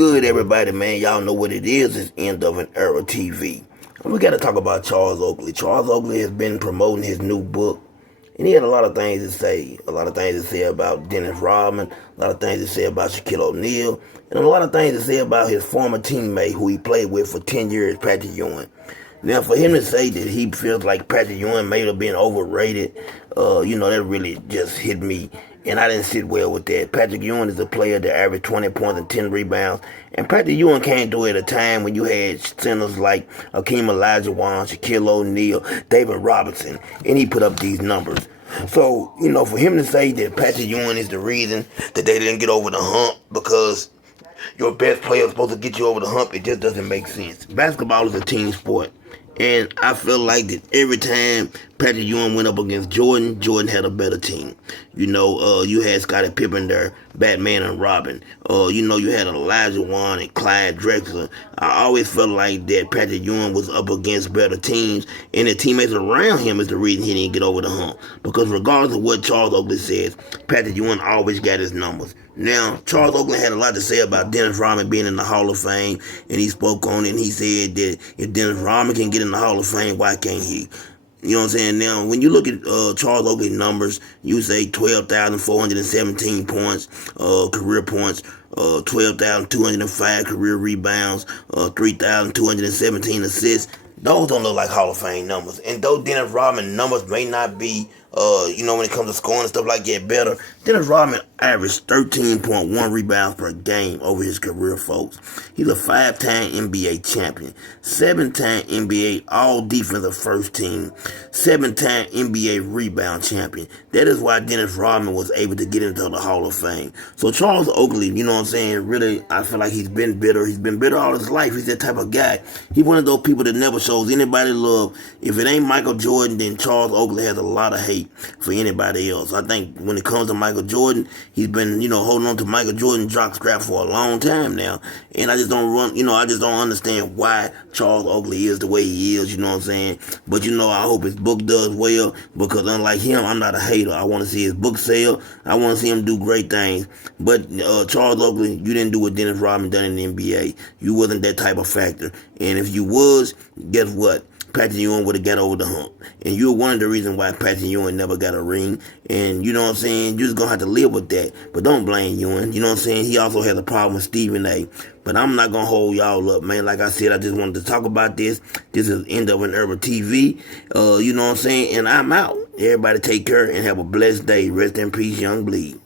good, everybody, man? Y'all know what it is. It's End of an Era TV. And we got to talk about Charles Oakley. Charles Oakley has been promoting his new book, and he had a lot of things to say. A lot of things to say about Dennis Rodman, a lot of things to say about Shaquille O'Neal, and a lot of things to say about his former teammate who he played with for 10 years, Patrick Ewing. Now, for him to say that he feels like Patrick Ewing may have been overrated, that really just hit me. And I didn't sit well with that. Patrick Ewing is a player that averaged 20 points and 10 rebounds. And Patrick Ewing can't do it at a time when you had centers like Akeem Olajuwon, Shaquille O'Neal, David Robinson, and he put up these numbers. So, for him to say that Patrick Ewing is the reason that they didn't get over the hump because your best player is supposed to get you over the hump, it just doesn't make sense. Basketball is a team sport. And I feel like that every time Patrick Ewing went up against Jordan, Jordan had a better team. You had Scottie Pippen there, Batman and Robin. You had Olajuwon and Clyde Drexler. I always felt like that Patrick Ewing was up against better teams, and the teammates around him is the reason he didn't get over the hump. Because regardless of what Charles Oakley says, Patrick Ewing always got his numbers. Now, Charles Oakley had a lot to say about Dennis Rodman being in the Hall of Fame, and he spoke on it, and he said that if Dennis Rodman can get in the Hall of Fame, why can't he? You know what I'm saying? Now, when you look at Charles Oakley's numbers, you say 12,417 points, career points, 12,205 career rebounds, 3,217 assists. Those don't look like Hall of Fame numbers. And though Dennis Rodman numbers may not be, when it comes to scoring and stuff like that, better, Dennis Rodman averaged 13.1 rebounds per game over his career, folks. He's a 5-time NBA champion, 7-time NBA All-Defensive First Team, 7-time NBA Rebound Champion. That is why Dennis Rodman was able to get into the Hall of Fame. So Charles Oakley, really, I feel like he's been bitter. He's been bitter all his life. He's that type of guy. He's one of those people that never shows anybody love. If it ain't Michael Jordan, then Charles Oakley has a lot of hate for anybody else. I think when it comes to Michael Jordan, he's been, holding on to Michael Jordan jockstrap for a long time now. And I just don't understand why Charles Oakley is the way he is, you know what I'm saying? But, I hope his book does well, because unlike him, I'm not a hater. I want to see his book sell. I want to see him do great things. But Charles Oakley, you didn't do what Dennis Rodman done in the NBA. You wasn't that type of factor. And if you was, guess what? Patrick Ewing would have got over the hump. And you're one of the reasons why Patrick Ewing never got a ring. And you know what I'm saying? You're just going to have to live with that. But don't blame Ewing. You know what I'm saying? He also has a problem with Stephen A. But I'm not going to hold y'all up, man. Like I said, I just wanted to talk about this. This is End of an Era TV. You know what I'm saying? And I'm out. Everybody take care and have a blessed day. Rest in peace, Young Bleed.